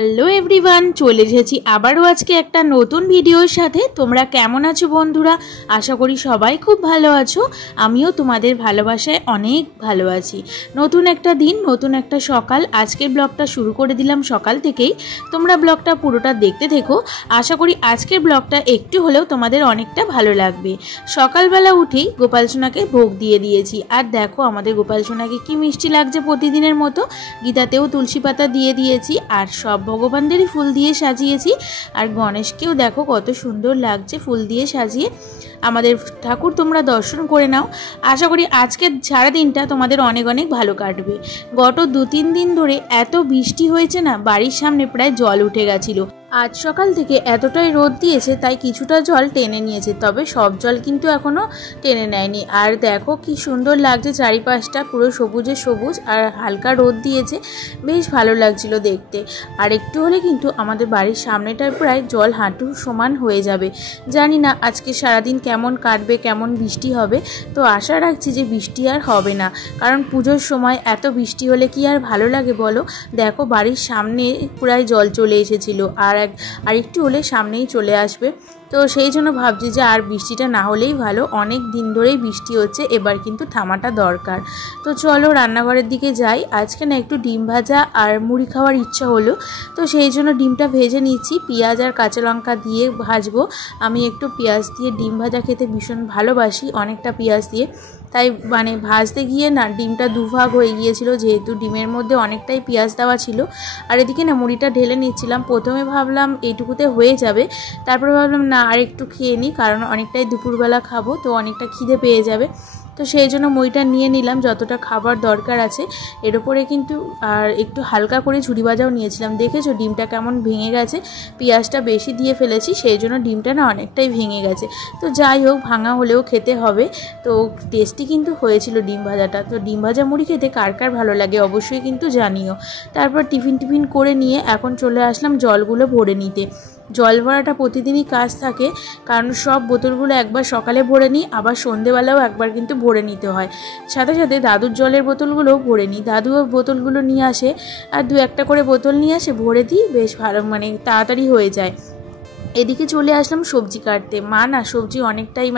Hello everyone, চলে এসেছি আবারও আজকে একটা নতুন ভিডিওর সাথে। তোমরা কেমন আছো বন্ধুরা? আশা করি সবাই খুব ভালো আছো। আমিও তোমাদের ভালোবাসায় অনেক ভালো আছি। নতুন একটা দিন, নতুন একটা সকাল। আজকের ব্লগটা শুরু করে দিলাম সকাল থেকেই। তোমরা ব্লগটা পুরোটা দেখতে থেকো। আশা করি আজকের ব্লগটা একটু হলেও তোমাদের অনেকটা ভালো লাগবে। সকালবেলা উঠেই গোপাল সোনাকে ভোগ দিয়ে দিয়েছি। আর দেখো আমাদের গোপাল সোনাকে কি মিষ্টি লাগছে প্রতিদিনের মতো। গীতাতেও তুলসী পাতা দিয়ে দিয়েছি, আর সব ভগবানদেরই ফুল দিয়ে সাজিয়েছি। আর গণেশকেও দেখো কত সুন্দর লাগছে ফুল দিয়ে সাজিয়ে। আমাদের ঠাকুর তোমরা দর্শন করে নাও। আশা করি আজকের সারাদিনটা তোমাদের অনেক অনেক ভালো কাটবে। গত 2-3 দিন ধরে এত বৃষ্টি হয়েছে না, বাড়ির সামনে প্রায় জল উঠে গেছিলো। আজ সকাল থেকে এতটাই রোদ দিয়েছে, তাই কিছুটা জল টেনে নিয়েছে, তবে সব জল কিন্তু এখনও টেনে নেয়নি। আর দেখো কি সুন্দর লাগছে চারিপাশটা, পুরো সবুজে সবুজ, আর হালকা রোদ দিয়েছে, বেশ ভালো লাগছিল দেখতে। আর একটু হলে কিন্তু আমাদের বাড়ির সামনেটায় প্রায় জল হাঁটু সমান হয়ে যাবে। জানি না আজকে সারাদিন কেমন কাটবে, কেমন বৃষ্টি হবে। তো আশা রাখছি যে বৃষ্টি আর হবে না, কারণ পুজোর সময় এত বৃষ্টি হলে কি আর ভালো লাগে বলো। দেখো বাড়ির সামনে প্রায় জল চলে এসেছিলো, আর একটু হলে সামনেই চলে আসবে। তো সেই জন্য ভাবছি যে আর বৃষ্টিটা না হলেই ভালো। অনেক দিন ধরেই বৃষ্টি হচ্ছে, এবার কিন্তু থামাটা দরকার। তো চলো রান্নাঘরের দিকে যাই। আজকে না একটু ডিম ভাজা আর মুড়ি খাওয়ার ইচ্ছা হলো, তো সেই জন্য ডিমটা ভেজে নিচ্ছি। পেঁয়াজ আর কাঁচা লঙ্কা দিয়ে ভাজবো। আমি একটু পেঁয়াজ দিয়ে ডিম ভাজা খেতে ভীষণ ভালোবাসি, অনেকটা পেঁয়াজ দিয়ে। তাই ভাজতে গিয়ে না ডিমটা দুভাগ হয়ে গিয়েছিল, যেহেতু ডিমের মধ্যে অনেকটাই পেঁয়াজ দেওয়া ছিল। আর এদিকে না মুড়িটা ঢেলে নিচ্ছিলাম। প্রথমে ভাবলাম এইটুকুতে হয়ে যাবে, তারপরে ভাবলাম না আর একটু খেয়ে নিই, কারণ অনেকটাই দুপুরবেলা খাবো, তো অনেকটা খিদে পেয়ে যাবে। তো সেই জন্য মুড়িটা নিয়ে নিলাম যতটা খাবার দরকার আছে। এর উপরে কিন্তু আর একটু হালকা করে ঝুরি ভাজাও নিয়েছিলাম। দেখেছো ডিমটা কেমন ভেঙে গেছে, পেঁয়াজটা বেশি দিয়ে ফেলেছি, সেই জন্য ডিমটা না অনেকটাই ভেঙে গেছে। তো যাই হোক, ভাঙা হলেও খেতে হবে। তো টেস্টি কিন্তু হয়েছিল ডিম ভাজাটা। তো ডিম ভাজা মুড়ি খেতে কার কার ভালো লাগে অবশ্যই কিন্তু জানিও। তারপর টিফিন করে নিয়ে এখন চলে আসলাম জলগুলো ভরে নিতে। জল ভরাটা প্রতিদিনই কাজ থাকে, কারণ সব বোতলগুলো একবার সকালে ভরে নিই, আবার সন্ধেবেলাও একবার কিন্তু ভরে নিতে হয়। সাথে সাথে দাদুর জলের বোতলগুলোও ভরে নিই। দাদুও বোতলগুলো নিয়ে আসে, আর 2-1টা করে বোতল নিয়ে আসে, ভরে দিই, বেশ ভালো তাড়াতাড়ি হয়ে যায়। এদিকে চলে আসলাম সবজি কাটতে। মা না সবজি অনেকটাই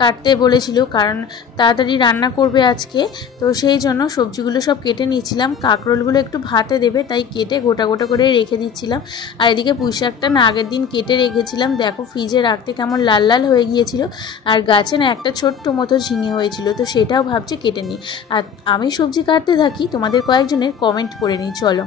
কাটতে বলেছিল, কারণ তাড়াতাড়ি রান্না করবে আজকে। তো সেই জন্য সবজিগুলো সব কেটে নিয়েছিলাম। কাঁকরোলগুলো একটু ভাতে দেবে, তাই কেটে গোটা গোটা করে রেখে দিচ্ছিলাম। আর এদিকে পুঁই শাকটা না আগের দিন কেটে রেখেছিলাম, দেখো ফ্রিজে রাখতে কেমন লাল লাল হয়ে গিয়েছিল। আর গাছে না একটা ছোট্ট মতো ঝিঙে হয়েছিল, তো সেটাও ভাবছি কেটে নিই। আর আমি সবজি কাটতে থাকি, তোমাদের কয়েকজনের কমেন্ট করে নিই। চলো।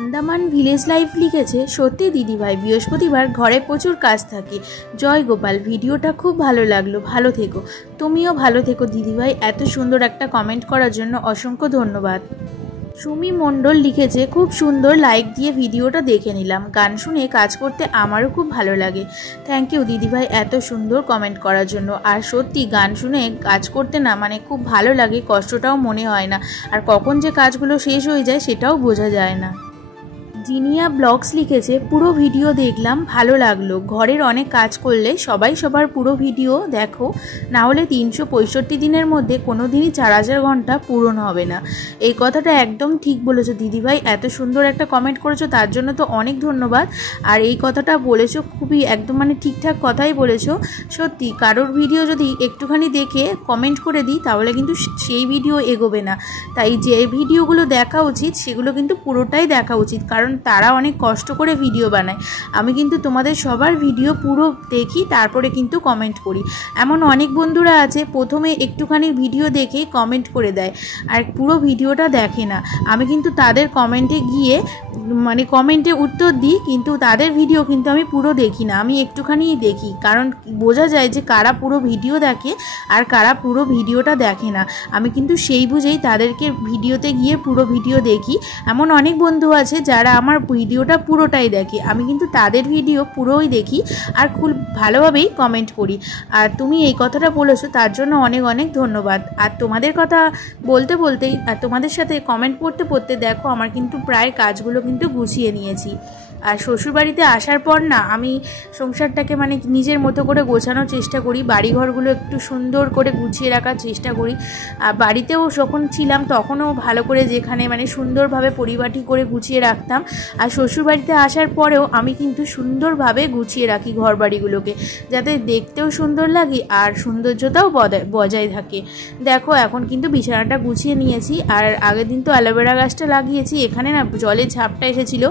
আন্দামান ভিলেজ লাইফ লিখেছে, সত্যি দিদিভাই বৃহস্পতিবার ঘরে প্রচুর কাজ থাকে। জয় গোপাল, ভিডিওটা খুব ভালো লাগলো, ভালো থেকো। তুমিও ভালো থেকো দিদিভাই। এত সুন্দর একটা কমেন্ট করার জন্য অসংখ্য ধন্যবাদ। সুমি মণ্ডল লিখেছে, খুব সুন্দর, লাইক দিয়ে ভিডিওটা দেখে নিলাম। গান শুনে কাজ করতে আমারও খুব ভালো লাগে। থ্যাংক ইউ দিদিভাই এত সুন্দর কমেন্ট করার জন্য। আর সত্যি গান শুনে কাজ করতে না খুব ভালো লাগে, কষ্টটাও মনে হয় না। আর কখন যে কাজগুলো শেষ হয়ে যায় সেটাও বোঝা যায় না। জিনিয়া ব্লগস লিখেছে, পুরো ভিডিও দেখলাম, ভালো লাগলো। ঘরের অনেক কাজ করলে সবাই সবার পুরো ভিডিও দেখো, না হলে 365 দিনের মধ্যে কোনো দিনই 4000 ঘন্টা পূরণ হবে না। এই কথাটা একদম ঠিক বলেছো দিদিভাই। এত সুন্দর একটা কমেন্ট করেছো, তার জন্য তো অনেক ধন্যবাদ। আর এই কথাটা বলেছো খুবই একদম ঠিকঠাক কথাই বলেছো। সত্যি কারোর ভিডিও যদি একটুখানি দেখে কমেন্ট করে দিই, তাহলে কিন্তু সেই ভিডিও এগোবে না। তাই যে ভিডিওগুলো দেখা উচিত সেগুলো কিন্তু পুরোটাই দেখা উচিত, কারণ তারা অনেক কষ্ট করে ভিডিও বানায়। আমি কিন্তু তোমাদের সবার ভিডিও পুরো দেখি, তারপরে কিন্তু কমেন্ট করি। এমন অনেক বন্ধুরা আছে প্রথমে একটুখানি ভিডিও দেখে কমেন্ট করে দেয়, আর পুরো ভিডিওটা দেখে না। আমি কিন্তু তাদের কমেন্টে গিয়ে কমেন্টে উত্তর দিই, কিন্তু তাদের ভিডিও কিন্তু আমি পুরো দেখি না, আমি একটুখানিই দেখি, কারণ বোঝা যায় যে কারা পুরো ভিডিও দেখে আর কারা পুরো ভিডিওটা দেখে না। আমি কিন্তু সেই বুঝেই তাদেরকে ভিডিওতে গিয়ে পুরো ভিডিও দেখি। এমন অনেক বন্ধু আছে যারা আমার ভিডিওটা পুরোটাই দেখে, আমি কিন্তু তাদের ভিডিও পুরোই দেখি আর খুব ভালোভাবেই কমেন্ট করি। আর তুমি এই কথাটা বলেছো, তার জন্য অনেক অনেক ধন্যবাদ। আর তোমাদের কথা বলতে বলতেই আর তোমাদের সাথে কমেন্ট পড়তে পড়তে দেখো আমার কিন্তু প্রায় কাজগুলো কিন্তু গুছিয়ে নিয়েছি। আর শ্বশুরবাড়িতে আসার পর না আমি সংসারটাকে মানে নিজের মতো করে গোছানোর চেষ্টা করি, বাড়িঘরগুলো একটু সুন্দর করে গুছিয়ে রাখার চেষ্টা করি। আর বাড়িতেও যখন ছিলাম তখনও ভালো করে যেখানে মানে সুন্দরভাবে পরিপাটি করে গুছিয়ে রাখতাম। আর শ্বশুরবাড়িতে আসার পরেও আমি কিন্তু সুন্দরভাবে গুছিয়ে রাখি ঘর বাড়িগুলোকে, যাতে দেখতেও সুন্দর লাগে আর সৌন্দর্যতাও বজায় থাকে। দেখো এখন কিন্তু বিছানাটা গুছিয়ে নিয়েছি। আর আগের দিন তো অ্যালোভেরা গাছটা লাগিয়েছি, এখানে না জলের ঝাপটা এসেছিল,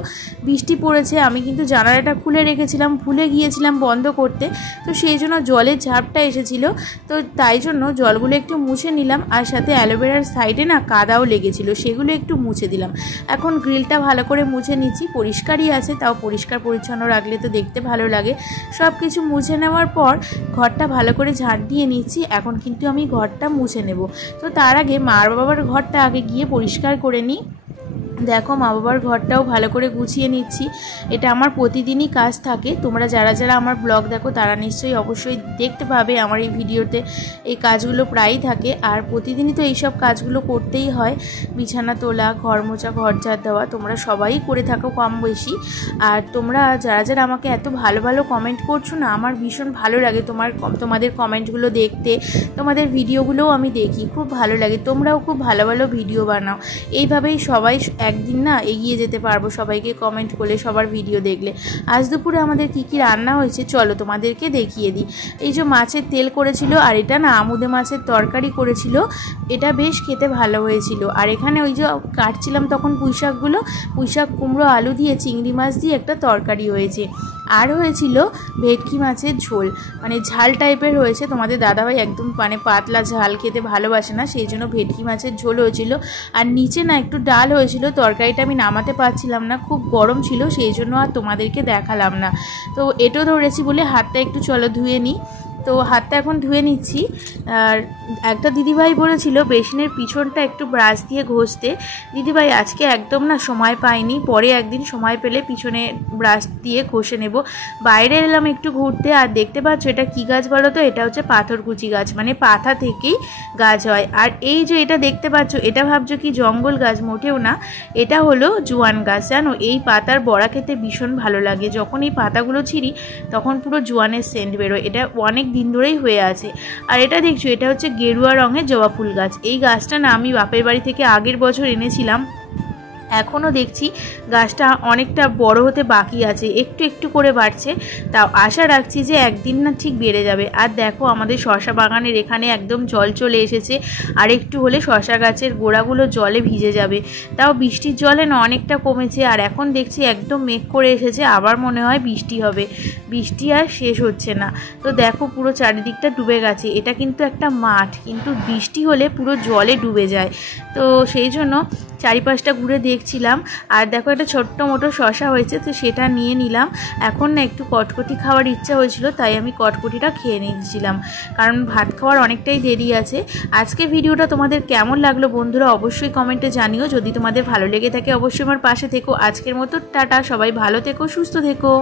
বৃষ্টি পড়েছে, আমি কিন্তু জানালাটা খুলে রেখেছিলাম, ভুলে গিয়েছিলাম বন্ধ করতে, তো সেই জন্য জলের ঝাপটা এসেছিল। তো তাই জন্য জলগুলো একটু মুছে নিলাম। আর সাথে অ্যালোভেরার সাইডে না কাদাও লেগেছিল, সেগুলো একটু মুছে দিলাম। এখন গ্রিলটা ভালো করে মুছে নিচ্ছি, পরিষ্কারই আছে, তাও পরিষ্কার পরিচ্ছন্ন রাখলে তো দেখতে ভালো লাগে। সব কিছু মুছে নেওয়ার পর ঘরটা ভালো করে ঝাঁট দিয়ে নিচ্ছি। এখন কিন্তু আমি ঘরটা মুছে নেব। তো তার আগে মার বাবার ঘরটা আগে গিয়ে পরিষ্কার করে নিই। দেখো মা বাবার ঘরটাও ভালো করে গুছিয়ে নিচ্ছি। এটা আমার প্রতিদিনই কাজ থাকে। তোমরা যারা যারা আমার ব্লগ দেখো তারা নিশ্চয়ই অবশ্যই দেখতে পাবে আমার এই ভিডিওতে এই কাজগুলো প্রায়ই থাকে। আর প্রতিদিনই তো এইসব কাজগুলো করতেই হয়, বিছানা তোলা, ঘর মোছা, ঘর ঝাড় দেওয়া, তোমরা সবাই করে থাকো কম বেশি। আর তোমরা যারা যারা আমাকে এত ভালো ভালো কমেন্ট করছো না, আমার ভীষণ ভালো লাগে তোমাদের কমেন্টগুলো দেখতে। তোমাদের ভিডিওগুলোও আমি দেখি, খুব ভালো লাগে। তোমরাও খুব ভালো ভালো ভিডিও বানাও। এইভাবেই সবাই একদিন না এগিয়ে যেতে পারবো, সবাইকে কমেন্ট করলে, সবার ভিডিও দেখলে। আজ দুপুরে আমাদের কি কি রান্না হয়েছে চলো তোমাদেরকে দেখিয়ে দিই। এই যে মাছের তেল করেছিল, আর এটা না আমুদে মাছের তরকারি করেছিল, এটা বেশ খেতে ভালো হয়েছিল। আর এখানে ওই যে কাটছিলাম তখন পুঁইশাকগুলো, পুঁইশাক, কুমড়ো, আলু দিয়ে চিংড়ি মাছ দিয়ে একটা তরকারি হয়েছে। আর হয়েছিল ভেটকি মাছের ঝোল, মানে ঝাল টাইপের হয়েছে। তোমাদের দাদাভাই একদম মানে পাতলা ঝাল খেতে ভালোবাসে না, সেই জন্য ভেটকি মাছের ঝোল হয়েছিল। আর নিচে না একটু ডাল হয়েছিল, তরকারিটা আমি নামাতে পারছিলাম না, খুব গরম ছিল, সেই জন্য আর তোমাদেরকে দেখালাম না। তো এঁটো ধরেছি বলে হাতটা একটু চলো ধুয়ে নিই। তো হাতটা এখন ধুয়ে নিচ্ছি। আর একটা দিদিভাই বলেছিল বেসিনের পিছনটা একটু ব্রাশ দিয়ে ঘষতে। দিদিভাই আজকে একদম না সময় পাইনি, পরে একদিন সময় পেলে পিছনে ব্রাশ দিয়ে ঘষে নেব। বাইরে এলাম একটু ঘুরতে, আর দেখতে পাচ্ছ এটা কি গাছ বলো তো? এটা হচ্ছে পাথরকুচি গাছ, মানে পাতা থেকেই গাছ হয়। আর এই যে এটা দেখতে পাচ্ছ, এটা ভাবছো কি জঙ্গল গাছ, মোটেও না, এটা হলো জোয়ান গাছ। জানো এই পাতার বড়া খেতে ভীষণ ভালো লাগে, যখন এই পাতাগুলো ছিঁড়ি তখন পুরো জোয়ানের সেন্ট বেরোয়। এটা অনেক দিন ধরেই হয়ে আছে। আর এটা দেখছো, এটা হচ্ছে গেরুয়া রঙের জবা ফুল গাছ। এই গাছটা না আমি বাপের বাড়ি থেকে আগের বছর এনেছিলাম, এখনও দেখছি গাছটা অনেকটা বড় হতে বাকি আছে, একটু একটু করে বাড়ছে। তাও আশা রাখছি যে একদিন না ঠিক বেড়ে যাবে। আর দেখো আমাদের শশা বাগানের এখানে একদম জল চলে এসেছে, আর একটু হলে শশা গাছের গোড়াগুলো জলে ভিজে যাবে। তাও বৃষ্টির জলে না অনেকটা কমেছে। আর এখন দেখছি একদম মেঘ করে এসেছে, আবার মনে হয় বৃষ্টি হবে। বৃষ্টি আর শেষ হচ্ছে না। তো দেখো পুরো চারিদিকটা ডুবে গেছে। এটা কিন্তু একটা মাঠ, কিন্তু বৃষ্টি হলে পুরো জলে ডুবে যায়। তো সেই জন্য চারিপাশটা ঘুরে দেখছিলাম। আর দেখো একটা ছোট্ট মোটো শশা হয়েছে, তো সেটা নিয়ে নিলাম। এখন না একটু কটকটি খাওয়ার ইচ্ছা হয়েছিল, তাই আমি কটকটিটা খেয়ে নিয়েছিলাম, কারণ ভাত খাওয়ার অনেকটাই দেরি আছে। আজকে ভিডিওটা তোমাদের কেমন লাগলো বন্ধুরা অবশ্যই কমেন্টে জানিও। যদি তোমাদের ভালো লেগে থাকে অবশ্যই আমার পাশে থেকো। আজকের মতো টাটা, সবাই ভালো থেকো, সুস্থ থেকো।